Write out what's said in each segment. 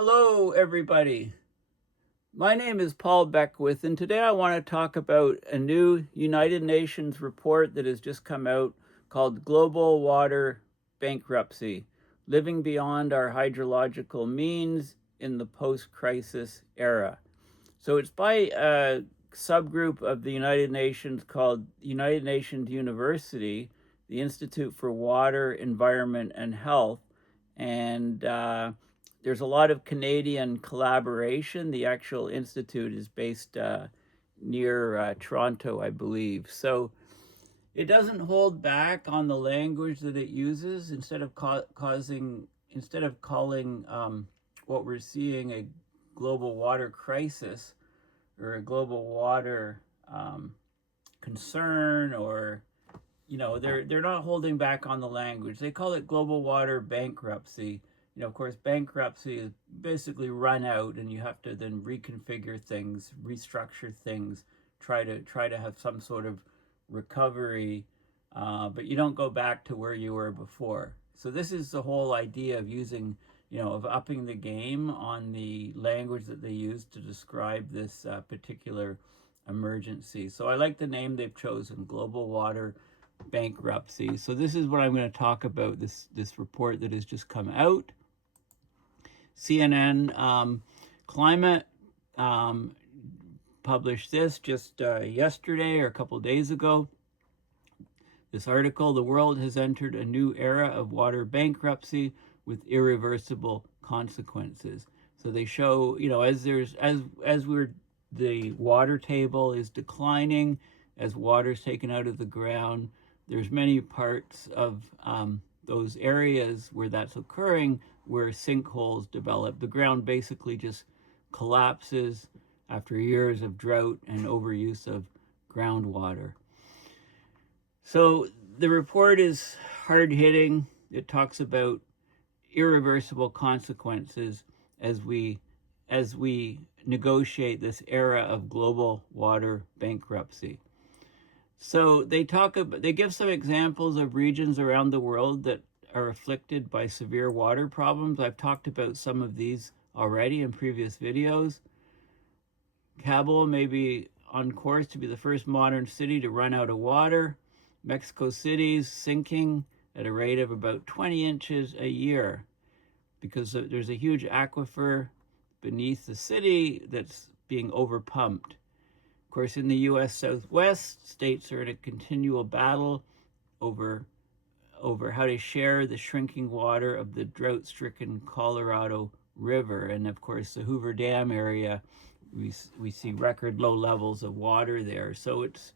Hello, everybody. My name is Paul Beckwith, and today I want to talk about a new United Nations report that has just come out called Global Water Bankruptcy, Living Beyond Our Hydrological Means in the Post-Crisis Era. So it's by a subgroup of the United Nations called United Nations University, the Institute for Water, Environment, and Health, and there's a lot of Canadian collaboration. The actual institute is based near Toronto, I believe. So it doesn't hold back on the language that it uses. Instead of calling what we're seeing a global water crisis or a global water concern, or they're not holding back on the language. They call it global water bankruptcy. Of course, bankruptcy is basically run out, and you have to then reconfigure things, restructure things, try to have some sort of recovery, but you don't go back to where you were before. So this is the whole idea of using, of upping the game on the language that they use to describe this particular emergency. So I like the name they've chosen, Global Water Bankruptcy. So this is what I'm going to talk about, this report that has just come out. CNN Climate published this just yesterday or a couple days ago. This article: the world has entered a new era of water bankruptcy with irreversible consequences. So they show, the water table is declining, as water is taken out of the ground. There's many parts of those areas where that's occurring where sinkholes develop. The ground basically just collapses after years of drought and overuse of groundwater. So the report is hard-hitting. It talks about irreversible consequences as we negotiate this era of global water bankruptcy. So they give some examples of regions around the world that are afflicted by severe water problems. I've talked about some of these already in previous videos. Kabul may be on course to be the first modern city to run out of water. Mexico City's sinking at a rate of about 20 inches a year because there's a huge aquifer beneath the city that's being overpumped. Of course, in the U.S. Southwest, states are in a continual battle over how to share the shrinking water of the drought-stricken Colorado River. And of course, the Hoover Dam area, we see record low levels of water there. So it's,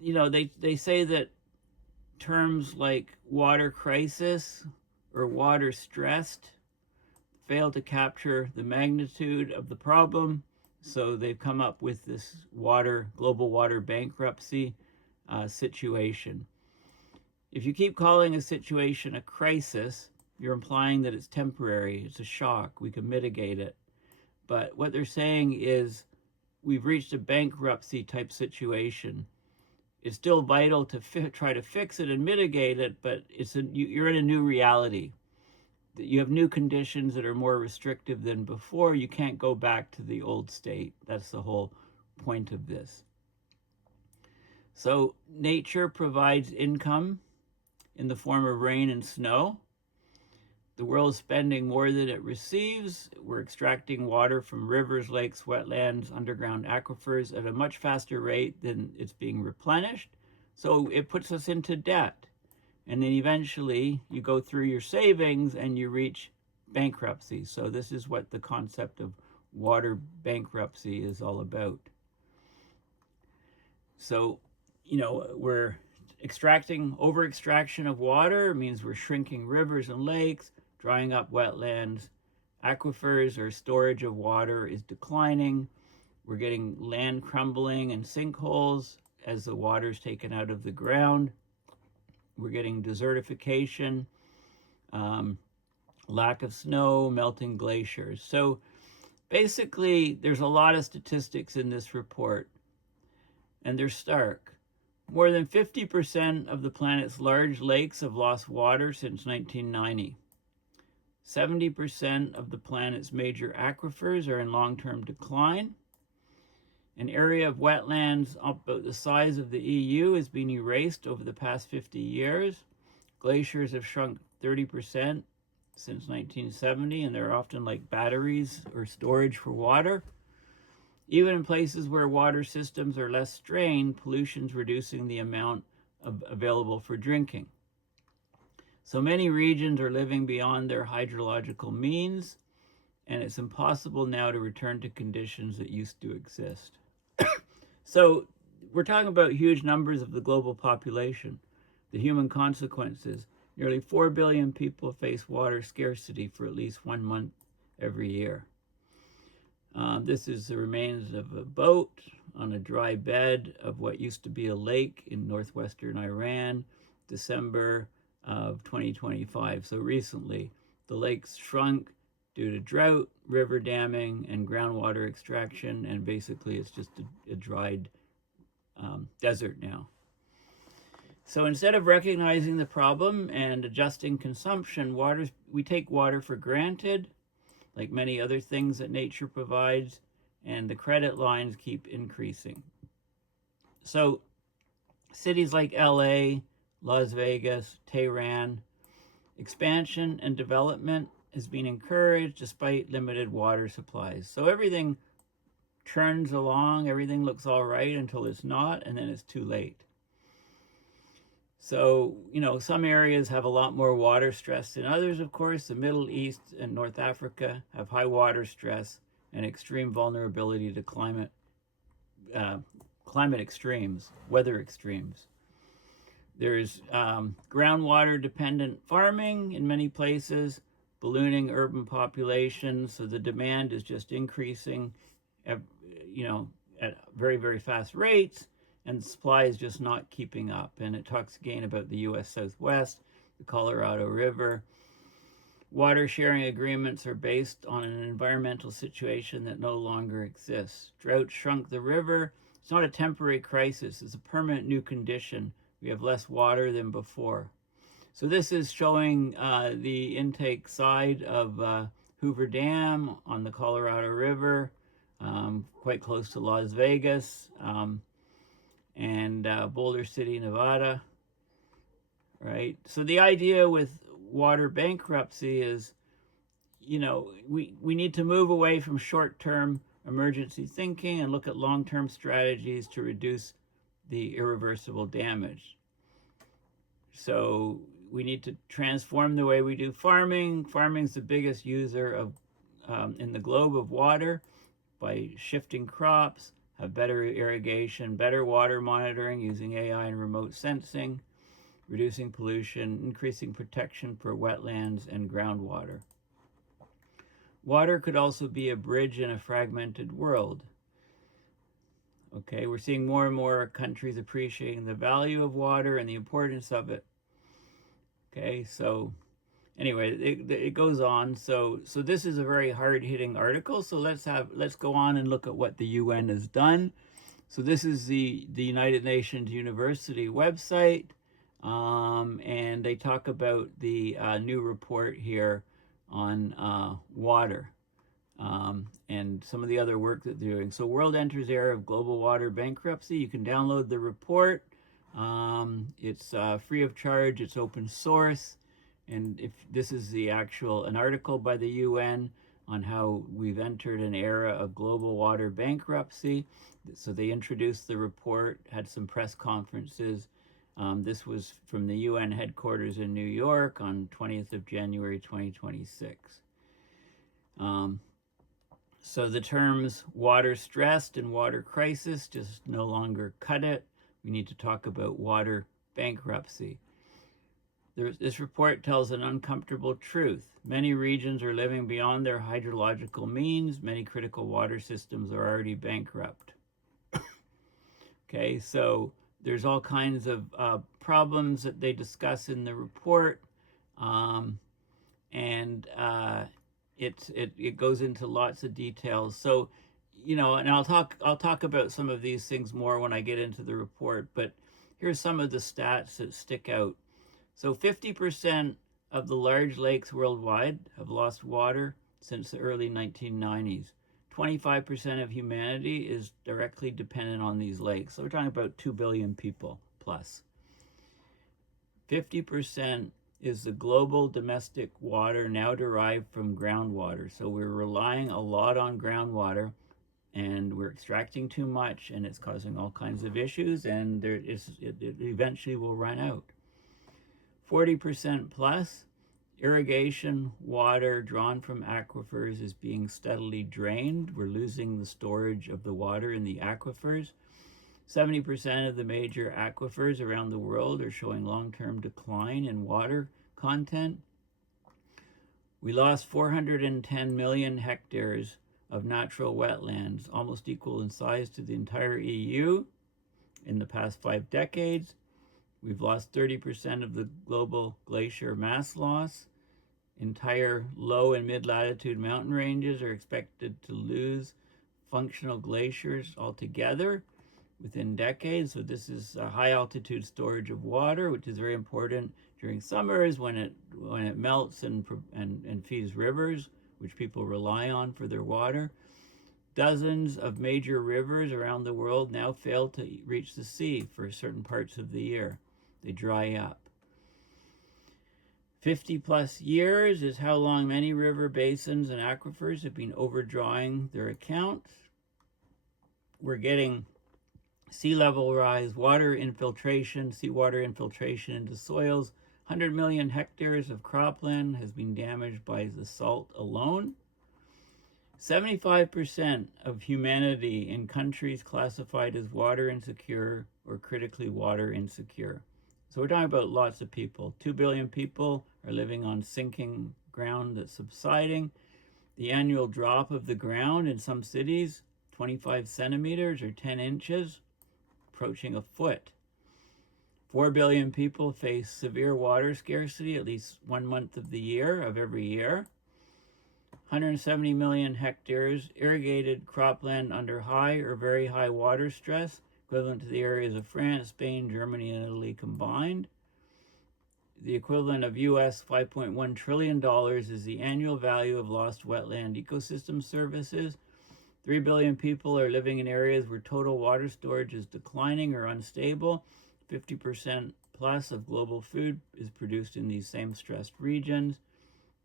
they say that terms like water crisis or water stressed fail to capture the magnitude of the problem. So they've come up with this global water bankruptcy situation. If you keep calling a situation a crisis, you're implying that it's temporary, it's a shock, we can mitigate it. But what they're saying is we've reached a bankruptcy type situation. It's still vital to try to fix it and mitigate it, but you're in a new reality. You have new conditions that are more restrictive than before. You can't go back to the old state. That's the whole point of this. So nature provides income in the form of rain and snow. The world is spending more than it receives. We're extracting water from rivers, lakes, wetlands, underground aquifers at a much faster rate than it's being replenished. So it puts us into debt. And then eventually you go through your savings and you reach bankruptcy. So this is what the concept of water bankruptcy is all about. So, we're over-extraction of water means we're shrinking rivers and lakes, drying up wetlands, aquifers or storage of water is declining. We're getting land crumbling and sinkholes as the water is taken out of the ground. We're getting desertification, lack of snow, melting glaciers. So basically, there's a lot of statistics in this report, and they're stark. More than 50% of the planet's large lakes have lost water since 1990. 70% of the planet's major aquifers are in long-term decline. An area of wetlands about the size of the EU has been erased over the past 50 years. Glaciers have shrunk 30% since 1970, and they're often like batteries or storage for water. Even in places where water systems are less strained, pollution's reducing the amount available for drinking. So many regions are living beyond their hydrological means, and it's impossible now to return to conditions that used to exist. So we're talking about huge numbers of the global population, the human consequences. Nearly 4 billion people face water scarcity for at least 1 month every year. This is the remains of a boat on a dry bed of what used to be a lake in northwestern Iran, December of 2025. So recently, the lake's shrunk due to drought, river damming, and groundwater extraction, and basically it's just a dried desert now. So instead of recognizing the problem and adjusting consumption, we take water for granted, like many other things that nature provides, and the credit lines keep increasing. So cities like LA, Las Vegas, Tehran, expansion and development has been encouraged despite limited water supplies. So everything churns along, everything looks all right until it's not, and then it's too late. So, some areas have a lot more water stress than others, of course. The Middle East and North Africa have high water stress and extreme vulnerability to climate extremes, weather extremes. There's groundwater-dependent farming in many places, ballooning urban populations, so the demand is just increasing, at very, very fast rates, and the supply is just not keeping up. And it talks again about the U.S. Southwest, the Colorado River. Water sharing agreements are based on an environmental situation that no longer exists. Drought shrunk the river. It's not a temporary crisis, it's a permanent new condition. We have less water than before. So this is showing the intake side of Hoover Dam on the Colorado River, quite close to Las Vegas, and Boulder City, Nevada, right? So the idea with water bankruptcy is, we need to move away from short-term emergency thinking and look at long-term strategies to reduce the irreversible damage. So we need to transform the way we do farming. Farming is the biggest user of in the globe of water. By shifting crops, have better irrigation, better water monitoring using AI and remote sensing, reducing pollution, increasing protection for wetlands and groundwater. Water could also be a bridge in a fragmented world. Okay, we're seeing more and more countries appreciating the value of water and the importance of it. Okay, so anyway, it goes on. So this is a very hard-hitting article. So let's go on and look at what the UN has done. So this is the United Nations University website, and they talk about the new report here on water. And some of the other work that they're doing. So world enters era of global water bankruptcy. You can download the report. It's free of charge. It's open source. And if this is an article by the UN on how we've entered an era of global water bankruptcy. So they introduced the report, had some press conferences. This was from the UN headquarters in New York on 20th of January, 2026. So the terms water stressed and water crisis just no longer cut it. We need to talk about water bankruptcy. This report tells an uncomfortable truth. Many regions are living beyond their hydrological means. Many critical water systems are already bankrupt. Okay, so there's all kinds of problems that they discuss in the report. It goes into lots of details. So, and I'll talk about some of these things more when I get into the report, but here's some of the stats that stick out. So 50% of the large lakes worldwide have lost water since the early 1990s. 25% of humanity is directly dependent on these lakes. So we're talking about 2 billion people plus. 50% is the global domestic water now derived from groundwater. So we're relying a lot on groundwater, and we're extracting too much, and it's causing all kinds of issues, and it eventually will run out. 40% plus irrigation water drawn from aquifers is being steadily drained. We're losing the storage of the water in the aquifers. 70% of the major aquifers around the world are showing long-term decline in water content. We lost 410 million hectares of natural wetlands, almost equal in size to the entire EU in the past 5 decades. We've lost 30% of the global glacier mass loss. Entire low and mid-latitude mountain ranges are expected to lose functional glaciers altogether within decades. So this is a high altitude storage of water, which is very important during summers when it melts and feeds rivers, which people rely on for their water. Dozens of major rivers around the world now fail to reach the sea for certain parts of the year. They dry up. 50 plus years is how long many river basins and aquifers have been overdrawing their accounts. We're getting sea level rise, water infiltration, seawater infiltration into soils. 100 million hectares of cropland has been damaged by the salt alone. 75% of humanity in countries classified as water insecure or critically water insecure. So we're talking about lots of people. 2 billion people are living on sinking ground that's subsiding. The annual drop of the ground in some cities, 25 centimeters or 10 inches, approaching a foot. 4 billion people face severe water scarcity at least 1 month of the year, of every year. 170 million hectares irrigated cropland under high or very high water stress, equivalent to the areas of France, Spain, Germany, and Italy combined. The equivalent of US $5.1 trillion is the annual value of lost wetland ecosystem services. 3 billion people are living in areas where total water storage is declining or unstable. 50% plus of global food is produced in these same stressed regions.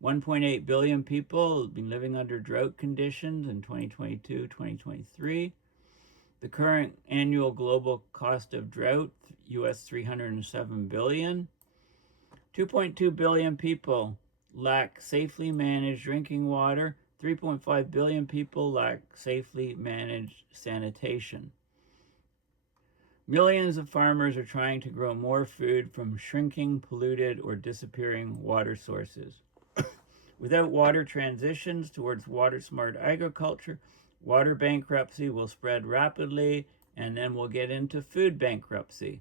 1.8 billion people have been living under drought conditions in 2022-2023. The current annual global cost of drought, US $307 billion. 2.2 billion people lack safely managed drinking water. 3.5 billion people lack safely managed sanitation. Millions of farmers are trying to grow more food from shrinking, polluted, or disappearing water sources. Without water transitions towards water-smart agriculture, water bankruptcy will spread rapidly, and then we'll get into food bankruptcy.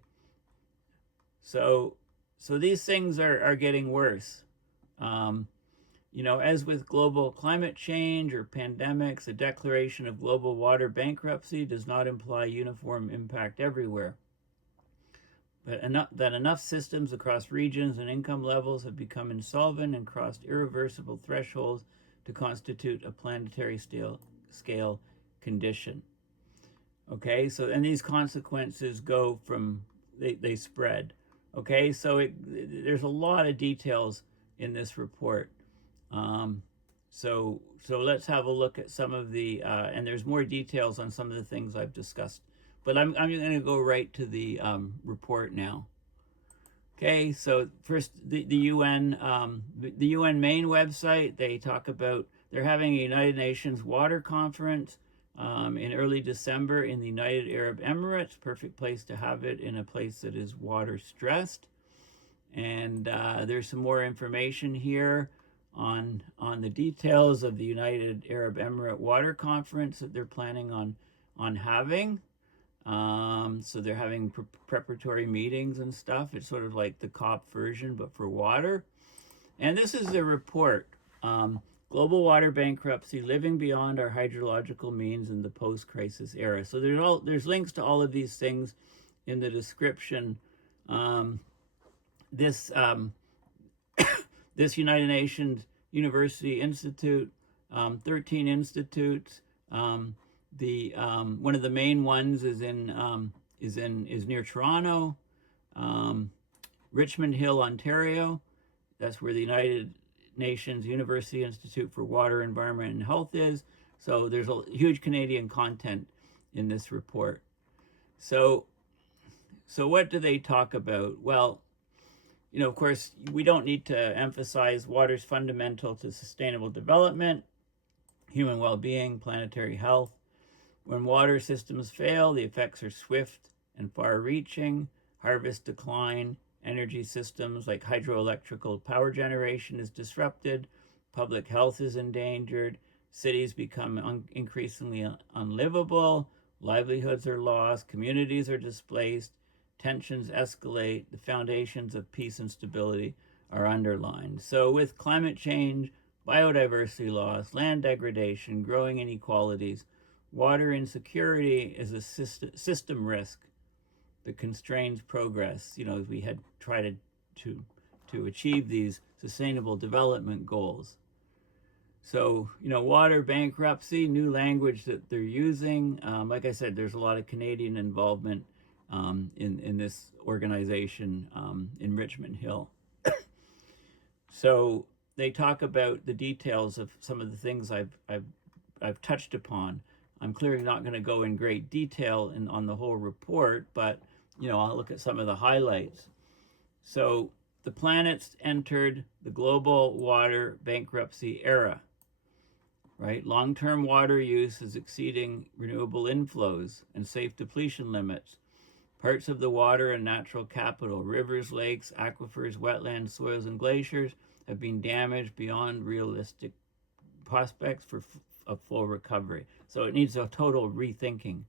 So these things are getting worse. As with global climate change or pandemics, a declaration of global water bankruptcy does not imply uniform impact everywhere. But enough systems across regions and income levels have become insolvent and crossed irreversible thresholds to constitute a planetary scale condition. Okay, so and these consequences go from, they spread. Okay, so there's a lot of details in this report. So let's have a look at some of the, and there's more details on some of the things I've discussed. But I'm going to go right to the report now. Okay, so first the UN main website, they talk about, they're having a United Nations Water Conference in early December in the United Arab Emirates. Perfect place to have it, in a place that is water stressed. And there's some more information here on the details of the United Arab Emirate Water Conference that they're planning on having. So they're having preparatory meetings and stuff. It's sort of like the COP version, but for water. And this is the report, Global Water Bankruptcy, Living Beyond Our Hydrological Means in the Post-Crisis Era. So there's links to all of these things in the description. This This United Nations University Institute, 13 institutes. One of the main ones is near Toronto, Richmond Hill, Ontario. That's where the United Nations University Institute for Water, Environment, and Health is. So there's a huge Canadian content in this report. So what do they talk about? Well, of course, we don't need to emphasize water's fundamental to sustainable development, human well-being, planetary health. When water systems fail, the effects are swift and far-reaching. Harvest decline, energy systems like hydroelectrical power generation is disrupted, public health is endangered, cities become increasingly unlivable, livelihoods are lost, communities are displaced, tensions escalate, the foundations of peace and stability are underlined. So with climate change, biodiversity loss, land degradation, growing inequalities, water insecurity is a system risk that constrains progress, as we had tried to achieve these sustainable development goals. So, water bankruptcy, new language that they're using. Like I said, there's a lot of Canadian involvement in this organization in Richmond Hill. So they talk about the details of some of the things I've touched upon. I'm clearly not going to go in great detail on the whole report, but I'll look at some of the highlights. So the planet's entered the global water bankruptcy era, right? Long-term water use is exceeding renewable inflows and safe depletion limits. Parts of the water and natural capital, rivers, lakes, aquifers, wetlands, soils, and glaciers have been damaged beyond realistic prospects for a full recovery. So it needs a total rethinking.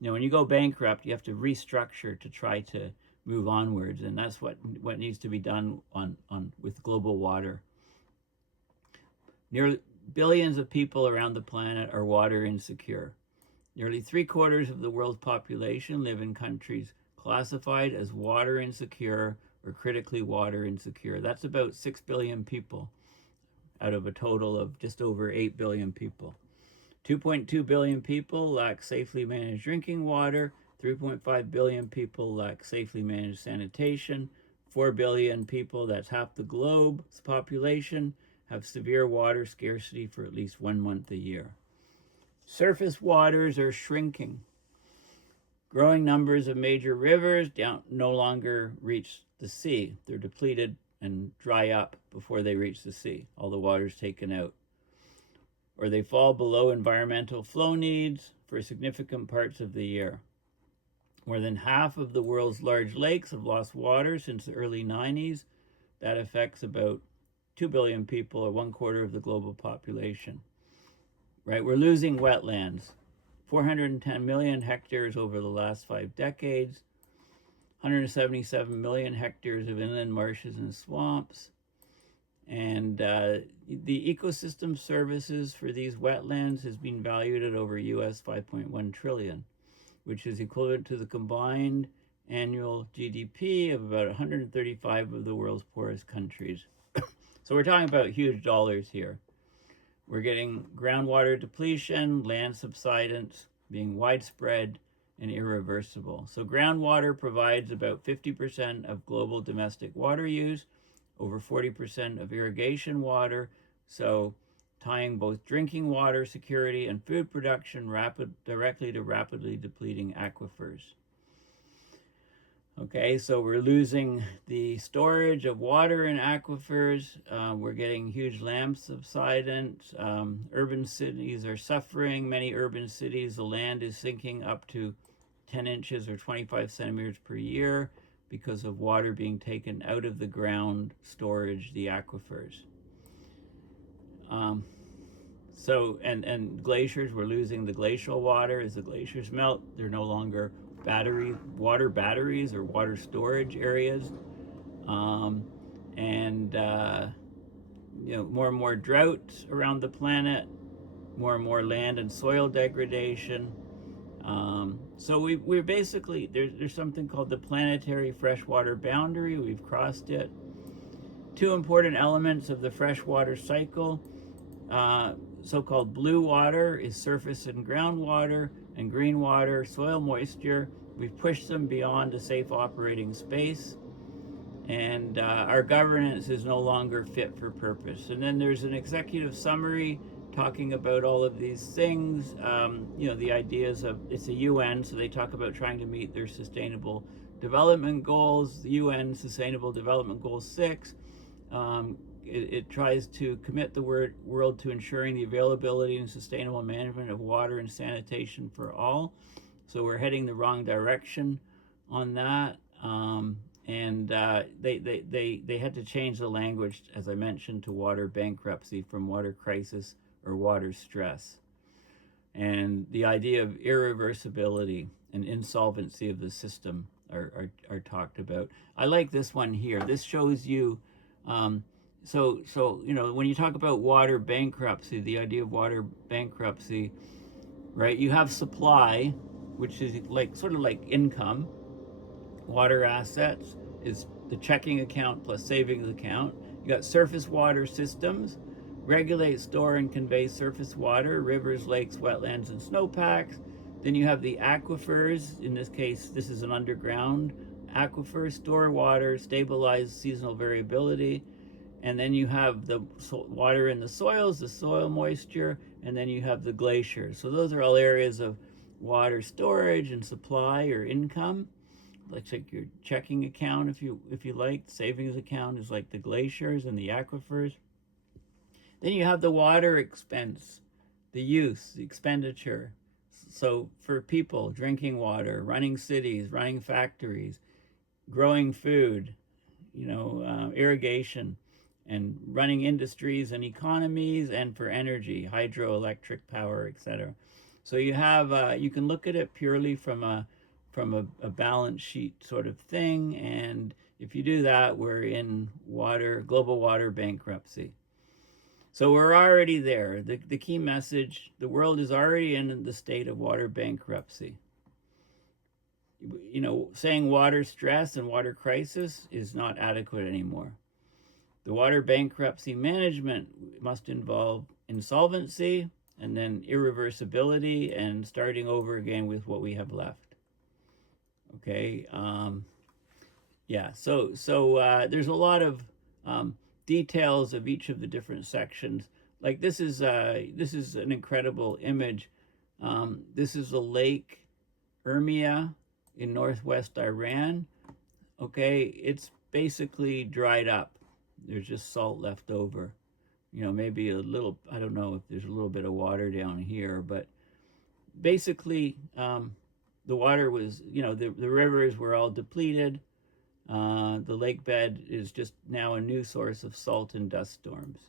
When you go bankrupt, you have to restructure to try to move onwards, and that's what needs to be done with global water. Nearly billions of people around the planet are water insecure. Nearly 3/4 of the world's population live in countries classified as water insecure or critically water insecure. That's about 6 billion people out of a total of just over 8 billion people. 2.2 billion people lack safely managed drinking water. 3.5 billion people lack safely managed sanitation. 4 billion people, that's half the globe's population, have severe water scarcity for at least 1 month a year. Surface waters are shrinking. Growing numbers of major rivers no longer reach the sea. They're depleted and dry up before they reach the sea. All the water's taken out. Or they fall below environmental flow needs for significant parts of the year. More than half of the world's large lakes have lost water since the early 90s. That affects about 2 billion people, or 1/4 of the global population. Right, we're losing wetlands. 410 million hectares over the last 5 decades. 177 million hectares of inland marshes and swamps. And the ecosystem services for these wetlands has been valued at over US 5.1 trillion, which is equivalent to the combined annual GDP of about 135 of the world's poorest countries. So we're talking about huge dollars here. We're getting groundwater depletion, land subsidence being widespread and irreversible. So groundwater provides about 50% of global domestic water use, over 40% of irrigation water. So tying both drinking water security and food production directly to rapidly depleting aquifers. Okay, so we're losing the storage of water in aquifers. We're getting huge land subsidence. Urban cities are suffering. Many urban cities, the land is sinking up to 10 inches or 25 centimeters per year because of water being taken out of the ground storage, the aquifers. And glaciers, we're losing the glacial water. As the glaciers melt, they're no longer water batteries or water storage areas. More and more droughts around the planet, more and more land and soil degradation. So we're basically, there's something called the planetary freshwater boundary. We've crossed it. two important elements of the freshwater cycle. So-called blue water is surface and groundwater, and green water, soil moisture. We've pushed them beyond a safe operating space, and our governance is no longer fit for purpose. And then there's an executive summary talking about all of these things. The ideas of, it's a UN, so they talk about trying to meet their sustainable development goals. The UN Sustainable Development Goal 6. It tries to commit the world to ensuring the availability and sustainable management of water and sanitation for all. So we're heading the wrong direction on that. They had to change the language, as I mentioned, to water bankruptcy from water crisis or water stress. And the idea of irreversibility and insolvency of the system are talked about. I like this one here. This shows you, so when you talk about water bankruptcy, the idea of water bankruptcy, right? You have supply, which is sort of like income. Water assets is the checking account plus savings account. You got surface water systems, regulate, store, and convey surface water, rivers, lakes, wetlands, and snowpacks. Then you have the aquifers. In this case, this is an underground aquifer, store water, stabilize seasonal variability. And then you have the water in the soils, the soil moisture, and then you have the glaciers. So those are all areas of water storage and supply or income. Let's take your checking account if you like. Savings account is like the glaciers and the aquifers. Then you have the water expense, the use, the expenditure. So for people, drinking water, running cities, running factories, growing food, irrigation, and running industries and economies, and for energy, hydroelectric power, etc. So you have you can look at it purely from a balance sheet sort of thing, and if you do that, we're in global water bankruptcy. So we're already there. The key message: the world is already in the state of water bankruptcy. Saying water stress and water crisis is not adequate anymore. The water bankruptcy management must involve insolvency and then irreversibility and starting over again with what we have left. Okay. So there's a lot of details of each of the different sections. Like this is an incredible image. This is the Lake Urmia in northwest Iran. Okay, it's basically dried up. There's just salt left over. Maybe a little, I don't know if there's a little bit of water down here, but basically the water was, the rivers were all depleted. The lake bed is just now a new source of salt and dust storms.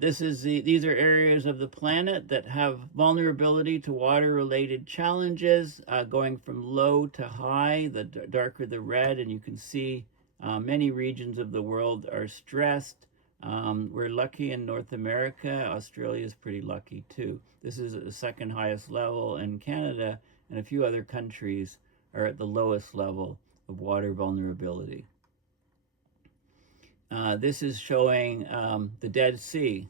These are areas of the planet that have vulnerability to water-related challenges, going from low to high. The darker the red, and you can see many regions of the world are stressed. We're lucky in North America. Australia is pretty lucky too. This is at the second highest level, and Canada and a few other countries are at the lowest level of water vulnerability. This is showing the Dead Sea,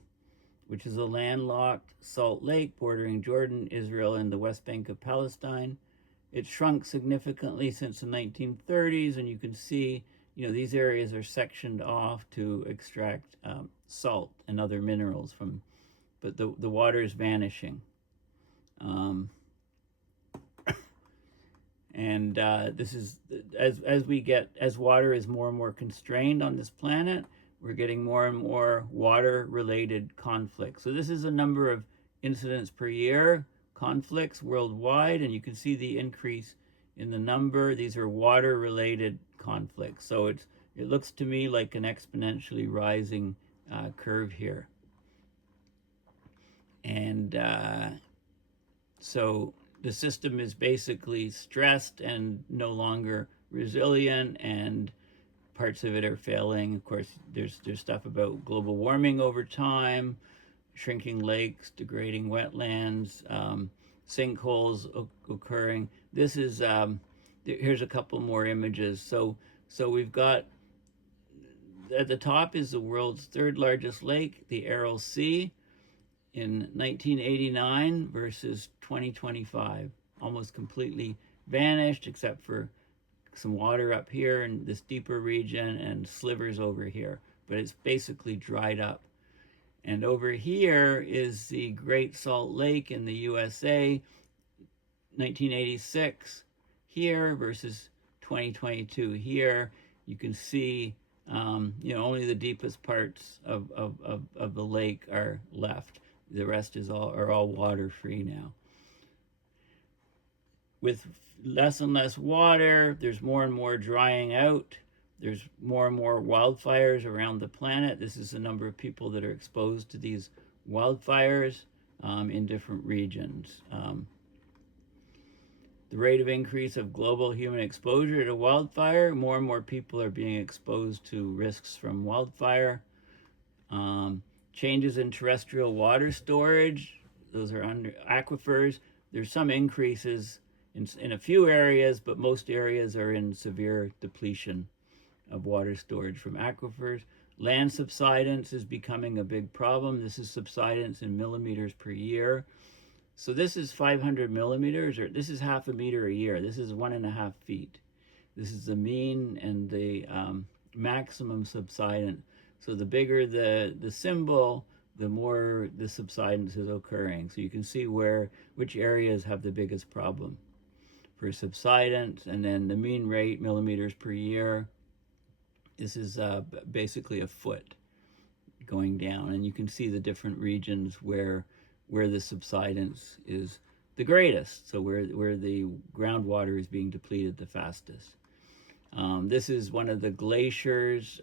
which is a landlocked salt lake bordering Jordan, Israel, and the West Bank of Palestine. It shrunk significantly since the 1930s, and you can see, these areas are sectioned off to extract salt and other minerals from, but the water is vanishing. This is, as water is more and more constrained on this planet, we're getting more and more water-related conflicts. So this is a number of incidents per year, conflicts worldwide, and you can see the increase in the number. These are water-related conflicts. So it looks to me like an exponentially rising curve here. And so the system is basically stressed and no longer resilient, and parts of it are failing. Of course, there's stuff about global warming over time, shrinking lakes, degrading wetlands, sinkholes occurring. This is here's a couple more images. So we've got at the top is the world's third largest lake, the Aral Sea, in 1989 versus 2025. Almost completely vanished, except for some water up here in this deeper region and slivers over here. But it's basically dried up. And over here is the Great Salt Lake in the USA, 1986 here versus 2022 here. You can see, only the deepest parts of the lake are left. The rest are all water free now. With less and less water, there's more and more drying out. There's more and more wildfires around the planet. This is the number of people that are exposed to these wildfires in different regions. The rate of increase of global human exposure to wildfire, more and more people are being exposed to risks from wildfire. Changes in terrestrial water storage, those are under aquifers. There's some increases in a few areas, but most areas are in severe depletion of water storage from aquifers. Land subsidence is becoming a big problem. This is subsidence in millimeters per year. So this is 500 millimeters, or this is half a meter a year. This is 1.5 feet. This is the mean and the maximum subsidence. So the bigger the symbol, the more the subsidence is occurring. So you can see which areas have the biggest problem for subsidence, and then the mean rate, millimeters per year. This is basically a foot going down, and you can see the different regions where the subsidence is the greatest, so where the groundwater is being depleted the fastest. This is one of the glaciers.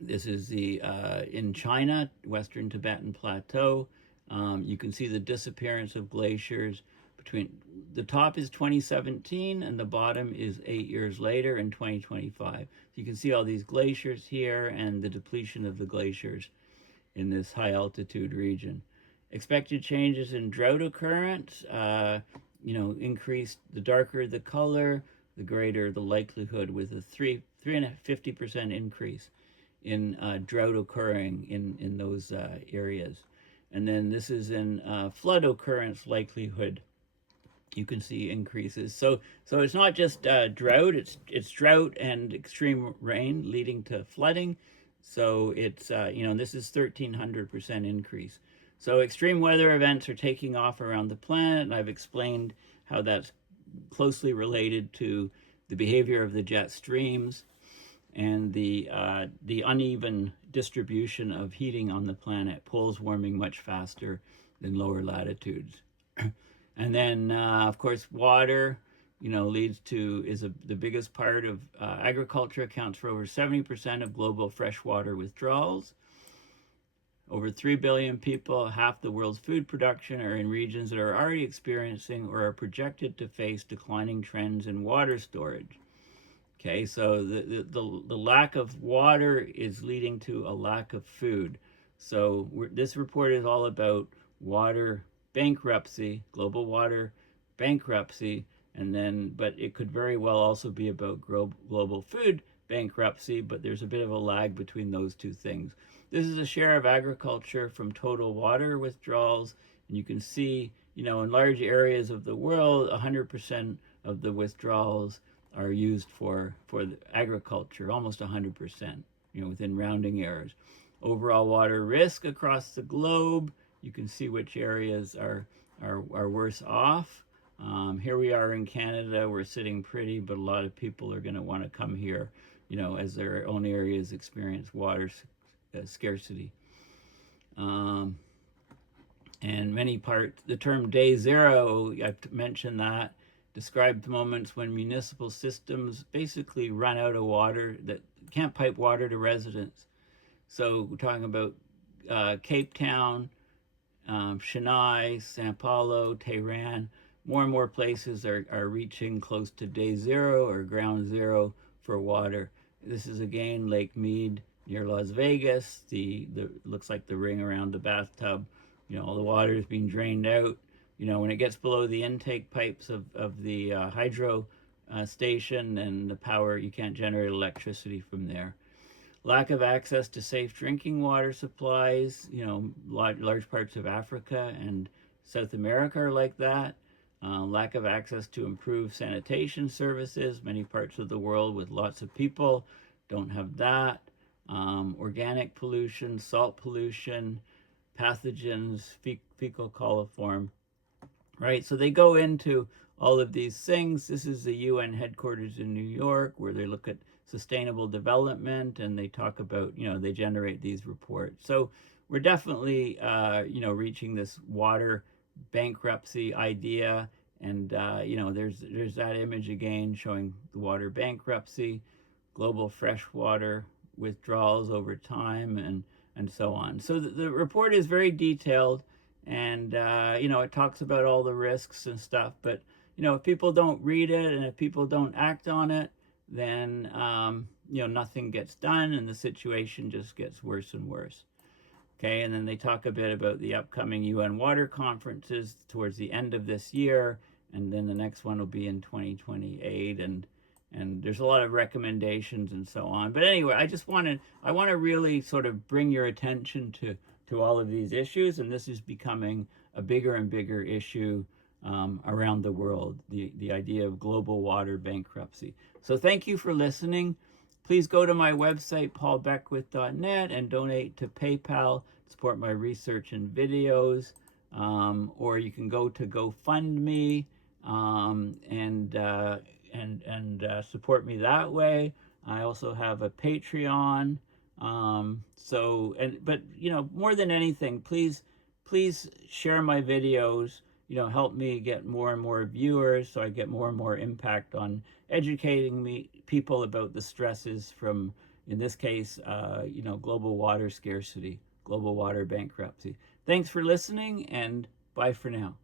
This is in China, Western Tibetan Plateau. You can see the disappearance of glaciers between the top is 2017 and the bottom is 8 years later in 2025. So you can see all these glaciers here and the depletion of the glaciers in this high altitude region. Expected changes in drought occurrence, increased, the darker the color, the greater the likelihood, with a 350% increase in drought occurring in those areas. And then this is in flood occurrence likelihood. You can see increases. So it's not just drought, it's drought and extreme rain leading to flooding. So it's, this is 1,300% increase. So extreme weather events are taking off around the planet, and I've explained how that's closely related to the behavior of the jet streams and the uneven distribution of heating on the planet, poles warming much faster than lower latitudes. And then, of course, water, the biggest part of agriculture, accounts for over 70% of global freshwater withdrawals. Over 3 billion people, half the world's food production, are in regions that are already experiencing or are projected to face declining trends in water storage. Okay, so the lack of water is leading to a lack of food. So this report is all about water bankruptcy, global water bankruptcy, but it could very well also be about global food bankruptcy, but there's a bit of a lag between those two things. This is a share of agriculture from total water withdrawals, and you can see, in large areas of the world, 100% of the withdrawals are used for agriculture, almost 100%, within rounding errors. Overall water risk across the globe, you can see which areas are worse off. Here we are in Canada, we're sitting pretty, but a lot of people are going to want to come here, as their own areas experience water scarcity. And the term day zero, I've mentioned that, described moments when municipal systems basically run out of water, that can't pipe water to residents. So we're talking about Cape Town, Chennai, Sao Paulo, Tehran. More and more places are reaching close to day zero or ground zero for water. This is again Lake Mead near Las Vegas. Looks like the ring around the bathtub. All the water is being drained out. When it gets below the intake pipes of the hydro station, and the power, you can't generate electricity from there. Lack of access to safe drinking water supplies. Large parts of Africa and South America are like that. Lack of access to improved sanitation services. Many parts of the world with lots of people don't have that. Organic pollution, salt pollution, pathogens, fecal coliform, right? So they go into all of these things. This is the UN headquarters in New York, where they look at sustainable development, and they talk about, they generate these reports. So we're definitely, reaching this water bankruptcy idea. And, there's that image again showing the water bankruptcy, global freshwater withdrawals over time, and so on. So the report is very detailed, and, it talks about all the risks and stuff. But, if people don't read it and if people don't act on it, then, nothing gets done, and the situation just gets worse and worse. Okay, and then they talk a bit about the upcoming UN water conferences towards the end of this year, and then the next one will be in 2028, and there's a lot of recommendations and so on. But anyway, I want to really sort of bring your attention to all of these issues, and this is becoming a bigger and bigger issue around the world, the idea of global water bankruptcy. So thank you for listening. Please go to my website, paulbeckwith.net, and donate to PayPal to support my research and videos. Or you can go to GoFundMe and support me that way. I also have a Patreon. But more than anything, please share my videos. Help me get more and more viewers, so I get more and more impact on educating people about the stresses from, in this case, global water scarcity, global water bankruptcy. Thanks for listening, and bye for now.